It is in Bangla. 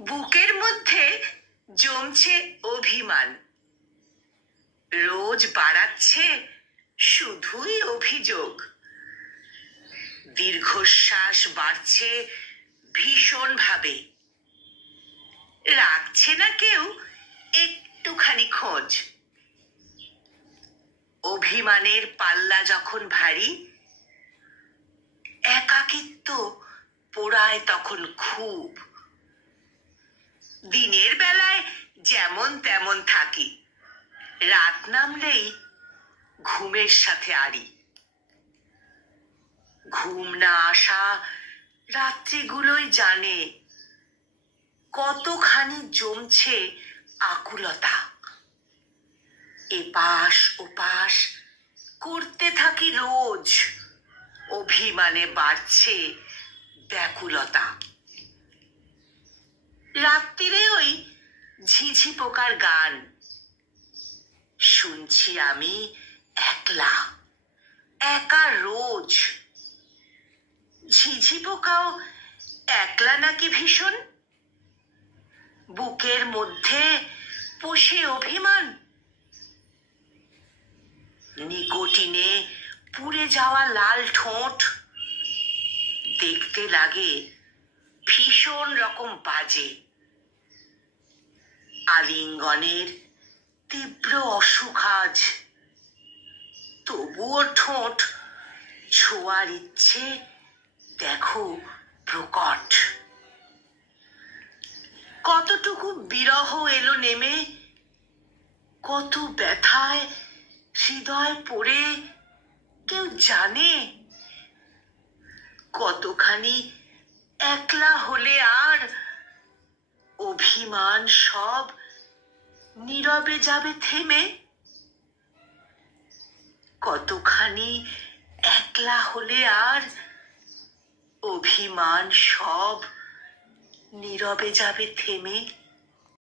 বুকের মধ্যে জমছে অভিমান, রোজ বাড়াচ্ছে শুধুই অভিযোগ। দীর্ঘশ্বাস বাড়ছে ভীষণ ভাবে, রাখছে না কেউ একটুখানি খোঁজ। অভিমানের পাল্লা যখন ভারী, একাকিত্ব পোড়ায় তখন খুব। দিনের বেলায় যেমন তেমন থাকি, রাত নামলেই ঘুমের সাথে আড়ি। ঘুম না আসা রাত্রিগুলোই জানে কতখানি জমছে আকুলতা। এপাশ ওপাশ করতে থাকি রোজ, অভিমানে বাড়ছে ব্যাকুলতা। রাত্রিরে ওই ঝিঝি পোকার গান শুনছি আমি একলা একা রোজ। ঝিঝি পোকাও একলা নাকি ভীষণ, বুকের মধ্যে পোষে অভিমান। নিকোটিনে পুড়ে যাওয়া লাল ঠোঁট দেখতে লাগে ভীষণ রকম বাজে। আলিঙ্গনের তীব্র অসুখ আজ, তবুও ঠোঁট ছোঁয়ার ইচ্ছে দেখো প্রকট। কতটুকু বিরহ এলো নেমে, কত ব্যথায় হৃদয় পড়ে কেউ জানে। কতখানি একলা হলে আর অভিমান সব নীরবে যাবে থেমে। কতখানি একলা হলে আর অভিমান সব নীরবে যাবে থেমে।